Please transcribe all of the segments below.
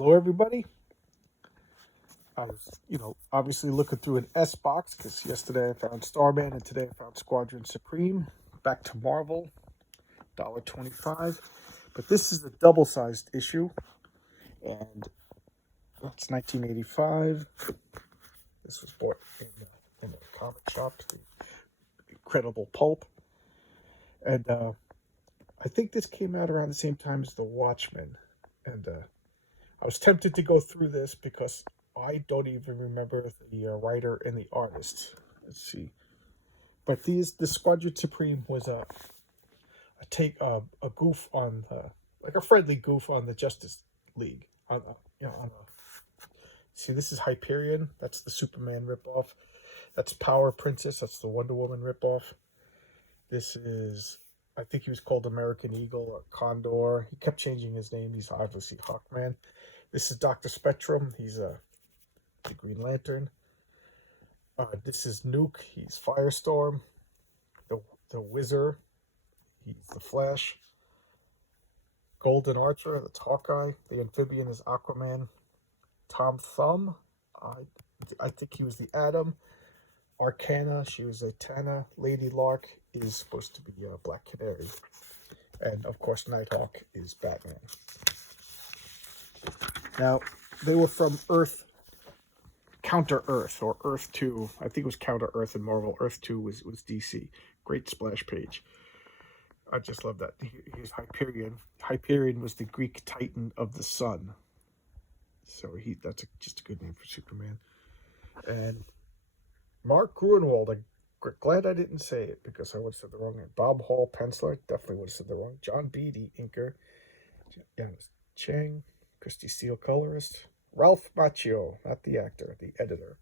Hello, everybody. I was, obviously looking through an S box because yesterday I found Starman and today I found Squadron Supreme. Back to Marvel, $1.25. But this is the double-sized issue, and it's 1985. This was bought in a comic shop, the Incredible Pulp, and I think this came out around the same time as The Watchmen, and I was tempted to go through this because I don't even remember the writer and the artist. Let's see. But the Squadron Supreme was a goof on like a friendly goof on the Justice League. See, this is Hyperion. That's the Superman ripoff. That's Power Princess. That's the Wonder Woman ripoff. This is, I think he was called American Eagle or Condor. He kept changing his name. He's obviously Hawkman. This is Dr. Spectrum. He's the Green Lantern. This is Nuke. He's Firestorm. The Wizard. He's the Flash. Golden Archer. That's Hawkeye. The Amphibian is Aquaman. Tom Thumb. I think he was the Atom. Arcana. She was a Tana. Lady Lark is supposed to be Black Canary. And of course, Nighthawk is Batman. Now, they were from Earth, Counter Earth, or Earth 2. I think it was Counter Earth in Marvel. Earth 2 was DC. Great splash page. I just love that. He's Hyperion. Hyperion was the Greek titan of the sun. So that's just a good name for Superman. And Mark Gruenwald, I'm glad I didn't say it because I would have said the wrong name. Bob Hall, penciler, definitely would have said the wrong. John Beatty, inker. Janice Chang, Christy Steele, colorist. Ralph Macchio, not the actor, the editor.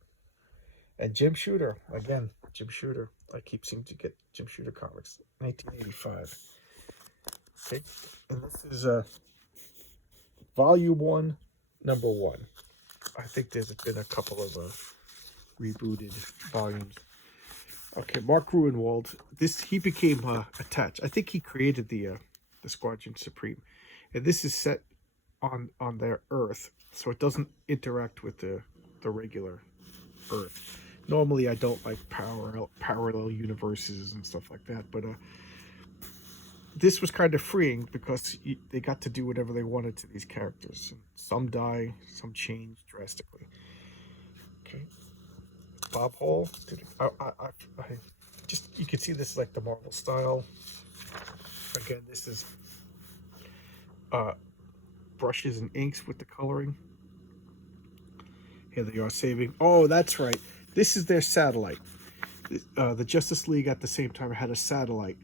And Jim Shooter, again, Jim Shooter. I keep seeming to get Jim Shooter comics. 1985. Okay, and this is Volume 1, Number 1. I think there's been a couple of rebooted volumes. Okay, Mark Gruenwald. He became attached. I think he created the Squadron Supreme, and this is set on their Earth, so it doesn't interact with the regular Earth. Normally, I don't like parallel universes and stuff like that, but this was kind of freeing because they got to do whatever they wanted to these characters. Some die, some change drastically. Okay, Bob Hall. You can see this is like the Marvel style. Again, this is brushes and inks with the coloring. Here they are saving. Oh, that's right. This is their satellite. The Justice League at the same time had a satellite,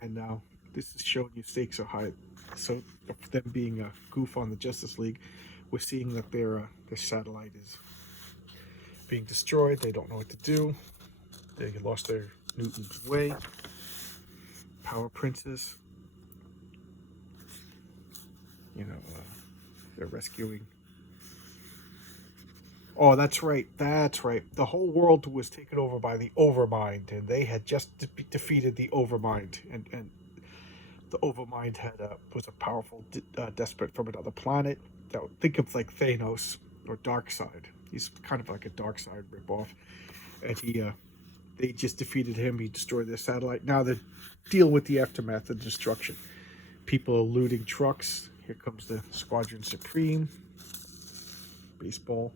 and now this is showing you stakes are high. So them being a goof on the Justice League, we're seeing that their satellite is being destroyed. They don't know what to do. They lost their Newton's way. Power Princess. They're rescuing. Oh, that's right. That's right. The whole world was taken over by the Overmind, and they had just defeated the Overmind. And the Overmind was a powerful despot from another planet. Think of like Thanos or Darkseid. He's kind of like a Darkseid ripoff. And they just defeated him. He destroyed their satellite. Now they're dealing with the aftermath of destruction. People are looting trucks. Here comes the Squadron Supreme. Baseball.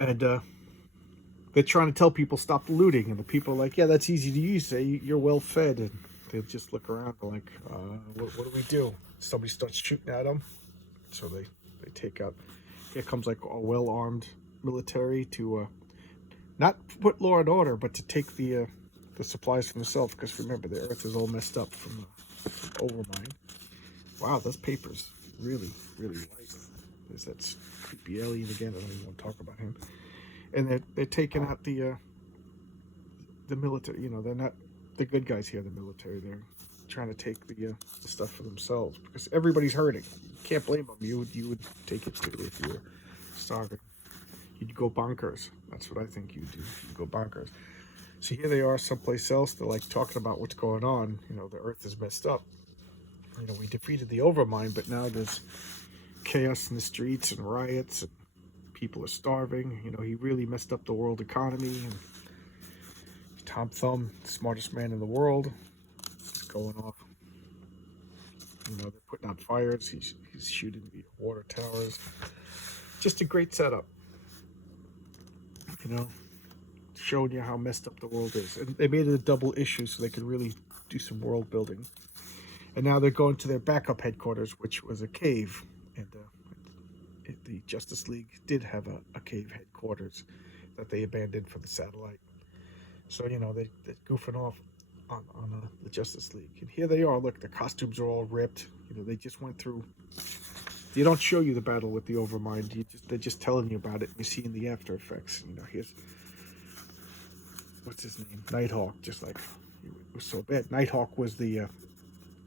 And they're trying to tell people stop looting, and the people are like, yeah, that's easy to use. You're well fed, and they just look around like, what do we do? Somebody starts shooting at them, so they take out. Here comes like a well-armed military to not put law and order, but to take the supplies for themselves. Because remember, the Earth is all messed up from Overmind. Wow, those papers really, really light. There's that creepy alien again. I don't even want to talk about him. And they're taking out the military. They're not the good guys here. The military. They're trying to take the stuff for themselves because everybody's hurting. You can't blame them. You would take it too if you were starving. You'd go bonkers. That's what I think you'd do. You'd go bonkers. So here they are someplace else. They're like talking about what's going on. The Earth is messed up. We defeated the Overmind, but now there's chaos in the streets and riots, and people are starving. You know, he really messed up the world economy. And Tom Thumb, the smartest man in the world, is going off. You know, they're putting out fires. He's shooting the water towers. Just a great setup. You know, showing you how messed up the world is. And they made it a double issue so they could really do some world building. And now they're going to their backup headquarters, which was a cave. And the Justice League did have a cave headquarters that they abandoned for the satellite. So, you know, they're goofing off on the Justice League. And here they are. Look, the costumes are all ripped. You know, they just went through. They don't show you the battle with the Overmind. They're just telling you about it. And you see in the after effects. You know, here's, what's his name? Nighthawk. Just like, it was so bad. Nighthawk was the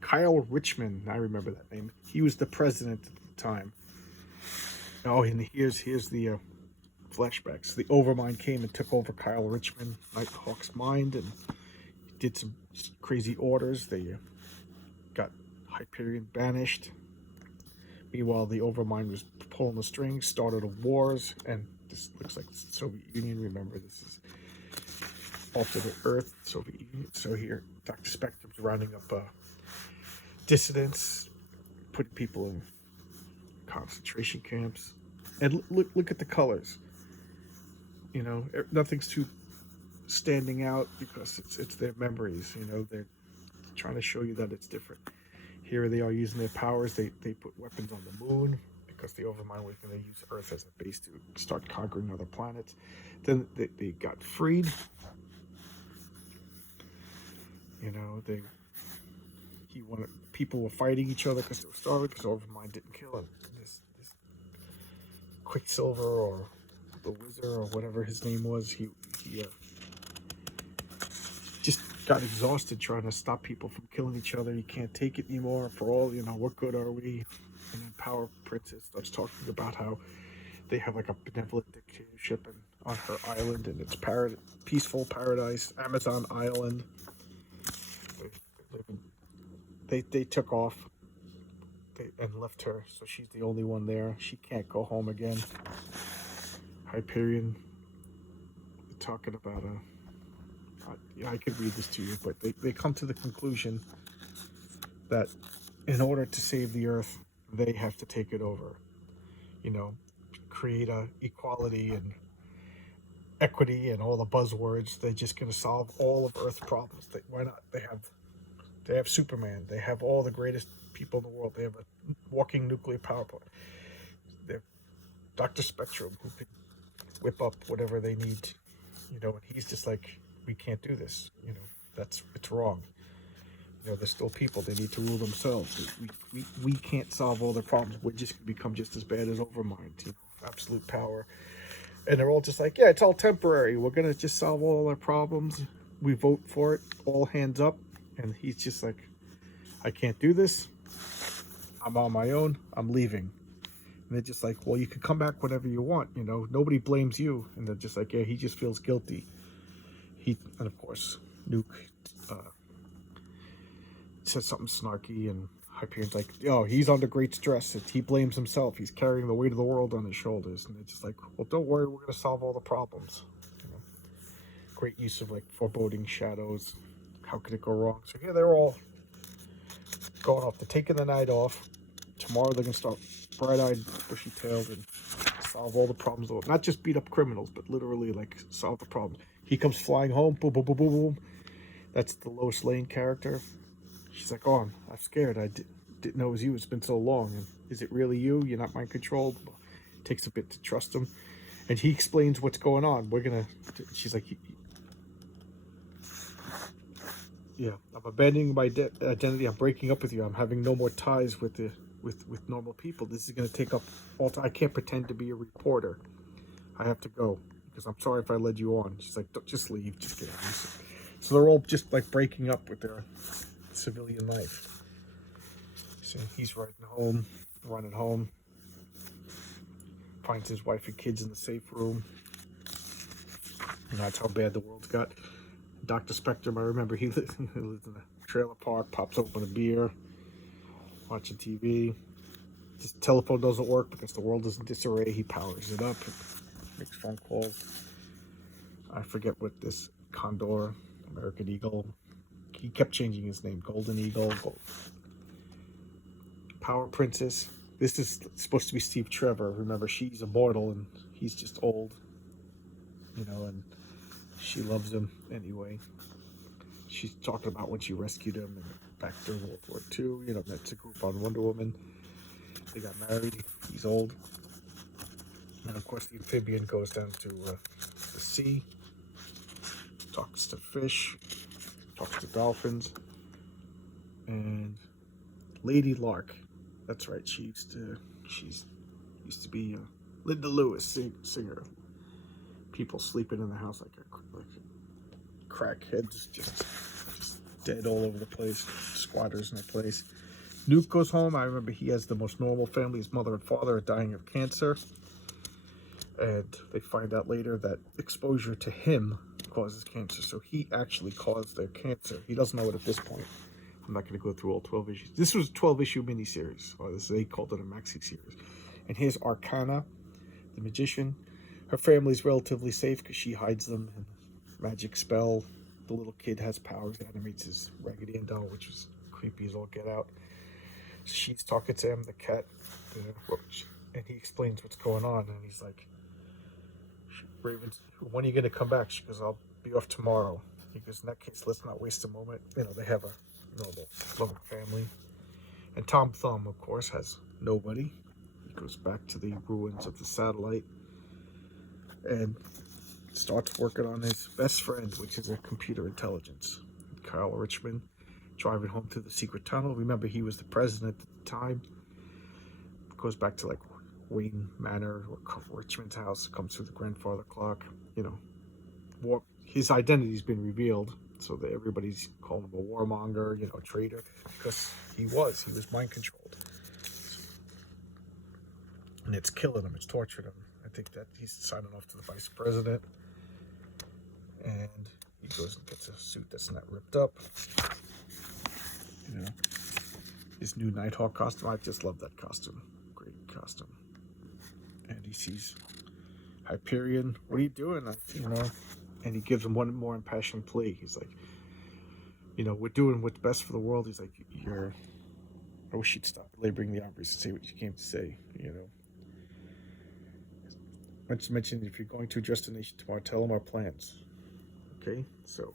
Kyle Richmond. I remember that name. He was the president at the time. Oh, and here's the flashbacks. The Overmind came and took over Kyle Richmond, Nighthawk's mind, and did some crazy orders. They got Hyperion banished. Meanwhile, the Overmind was pulling the strings, started wars, and this looks like the Soviet Union. Remember, this is alternate Earth, Soviet Union. So here, Dr. Spectrum's rounding up dissidents, putting people in concentration camps. And look at the colors. You know, nothing's too standing out because it's their memories. You know, they're trying to show you that it's different. Here they are using their powers. They put weapons on the moon because the Overmind was going to use Earth as a base to start conquering other planets. Then they got freed. You know, people were fighting each other because they were starving because Overmind didn't kill him. This Quicksilver or the Wizard or whatever his name was, he just got exhausted trying to stop people from killing each other. He can't take it anymore. For all, you know, what good are we? And then Power Princess starts talking about how they have like a benevolent dictatorship on her island, and it's peaceful paradise, Amazon Island. They took off and left her, so she's the only one there. She can't go home again. Hyperion talking about I could read this to you, but they come to the conclusion that in order to save the Earth, they have to take it over. You know, create equality and equity and all the buzzwords. They're just going to solve all of Earth's problems. Why not? They have Superman. They have all the greatest people in the world. They have a walking nuclear power plant. They have Dr. Spectrum, who can whip up whatever they need. You know, and he's just like, we can't do this. You know, it's wrong. You know, they're still people. They need to rule themselves. We can't solve all their problems. We're just going to become just as bad as Overmind. You know, absolute power. And they're all just like, yeah, it's all temporary. We're going to just solve all our problems. We vote for it. All hands up. And he's just like, I can't do this. I'm on my own. I'm leaving. And they're just like, well, you can come back whenever you want. You know, nobody blames you. And they're just like, yeah, he just feels guilty. And of course, Nuke says something snarky, and Hyperion's like, oh, he's under great stress. He blames himself. He's carrying the weight of the world on his shoulders. And they're just like, well, don't worry, we're going to solve all the problems. You know, great use of like foreboding shadows. How could it go wrong? So here they're all going off. They're taking the night off. Tomorrow they're going to start bright-eyed, bushy-tailed, and solve all the problems. Not just beat up criminals, but literally like solve the problems. He comes flying home. Boom, boom, boom, boom, boom. That's the Lois Lane character. She's like, oh, I'm scared. I didn't know it was you. It's been so long. And is it really you? You're not mind controlled? It takes a bit to trust him. And he explains what's going on. She's like, yeah, I'm abandoning my identity. I'm breaking up with you. I'm having no more ties with normal people. This is going to take up all time. I can't pretend to be a reporter. I have to go because I'm sorry if I led you on. She's like, don't, just leave. Just get out. So they're all just like breaking up with their civilian life. So he's running home, finds his wife and kids in the safe room. And that's how bad the world's got. Dr. Spectrum, I remember he lived in a trailer park, pops open a beer, watching TV. his telephone doesn't work because the world is in disarray. He powers it up, makes phone calls. I forget what this Condor, American Eagle. He kept changing his name. Golden Eagle, Power Princess. This is supposed to be Steve Trevor. Remember, she's immortal and he's just old. And she loves him anyway. She's talking about when she rescued him and back during World War II. That's a group on Wonder Woman. They got married. He's old. And of course, the amphibian goes down to the sea, talks to fish, talks to dolphins, and Lady Lark. That's right. She used to be Linda Lewis singer. People sleeping in the house like a crackheads, just dead all over the place. Squatters in the place. Nuke goes home. I remember he has the most normal family. His mother and father are dying of cancer. And they find out later that exposure to him causes cancer. So he actually caused their cancer. He doesn't know it at this point. I'm not going to go through all 12 issues. This was a 12-issue miniseries. Or they called it a maxi series. And here's Arcana, the magician. Her family's relatively safe because she hides them in magic spell. The little kid has powers, animates his Raggedy Ann doll, which is creepy as all get out. So she's talking to him, the cat, and he explains what's going on. And he's like, Raven, when are you going to come back? She goes, I'll be off tomorrow. He goes, in that case, let's not waste a moment. They have a normal, loving family. And Tom Thumb, of course, has nobody. He goes back to the ruins of the satellite and starts working on his best friend, which is a computer intelligence. Kyle Richmond, driving home through the secret tunnel. Remember, he was the president at the time. Goes back to Wayne Manor or Richmond's house, comes through the grandfather clock. His identity's been revealed, so that everybody's calling him a warmonger, traitor, because he was mind controlled. And it's killing him, it's torturing him. I think that he's signing off to the vice president. And he goes and gets a suit that's not ripped up. His new Nighthawk costume. I just love that costume. Great costume. And he sees Hyperion. What are you doing? And he gives him one more impassioned plea. He's like, we're doing what's best for the world. He's like, I wish you'd stop laboring the obvious and say what you came to say. Let's mention if you're going to address the nation tomorrow, tell them our plans. Okay, so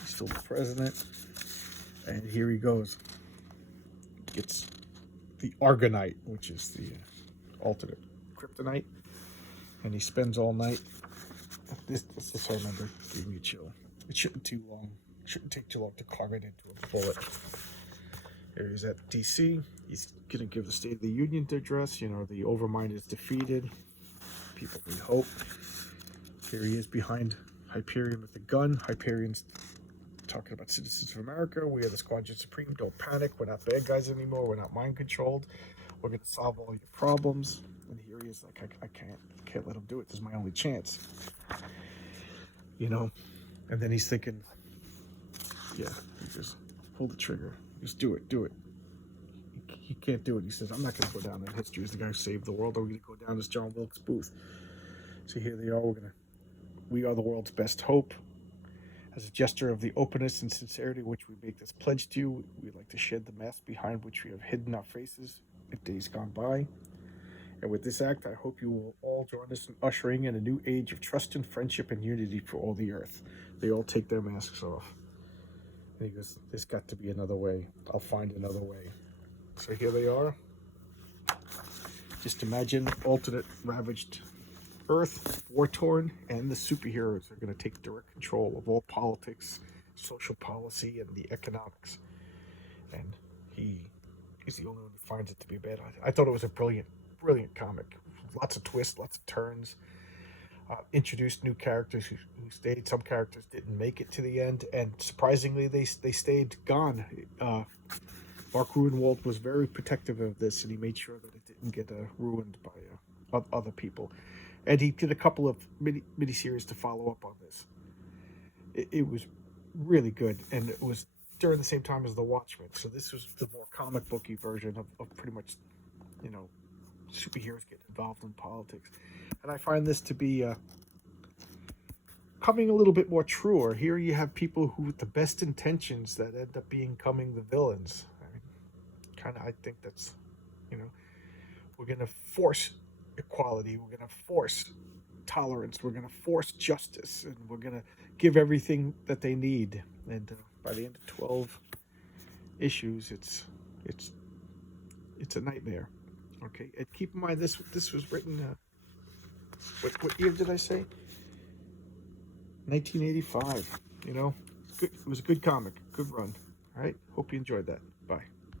he's still the president, and here he goes. Gets the Argonite, which is the alternate kryptonite, and he spends all night. This I remember gave me a chill. It shouldn't take too long to carve it into a bullet. Here he's at DC. He's gonna give the State of the Union address. The overmind is defeated. People need hope. Here he is behind Hyperion with the gun. Hyperion's talking about citizens of America. We are the Squadron Supreme. Don't panic. We're not bad guys anymore. We're not mind controlled. We're going to solve all your problems. And here he is like, I can't let him do it. This is my only chance. And then he's thinking, he just pull the trigger. Just do it. He can't do it. He says, I'm not going to go down in history as the guy who saved the world. I'm going to go down as John Wilkes Booth. So here they are. We are the world's best hope. As a gesture of the openness and sincerity which we make this pledge to you, we'd like to shed the mask behind which we have hidden our faces in days gone by. And with this act, I hope you will all join us in ushering in a new age of trust and friendship and unity for all the earth. They all take their masks off. And he goes, there's got to be another way. I'll find another way. So here they are. Just imagine alternate ravaged Earth, war-torn, and the superheroes are going to take direct control of all politics, social policy, and the economics. And he is the only one who finds it to be bad. I thought it was a brilliant comic. Lots of twists, lots of turns. Introduced new characters who stayed. Some characters didn't make it to the end, and surprisingly, they stayed gone. Mark Rubenwald was very protective of this, and he made sure that it didn't get ruined by other people. And he did a couple of mini-series to follow up on this. It was really good, and it was during the same time as The Watchmen. So this was the more comic booky version of pretty much, you know, superheroes getting involved in politics. And I find this to be coming a little bit more truer. Here you have people who, with the best intentions, that end up becoming the villains. I mean, kind of, I think that's, you know, we're going to force equality. We're going to force tolerance. We're going to force justice, and we're going to give everything that they need. And by the end of 12 issues, it's a nightmare. Okay, and keep in mind this was written. What year did I say? 1985. You know, good. It was a good comic, good run. All right. Hope you enjoyed that.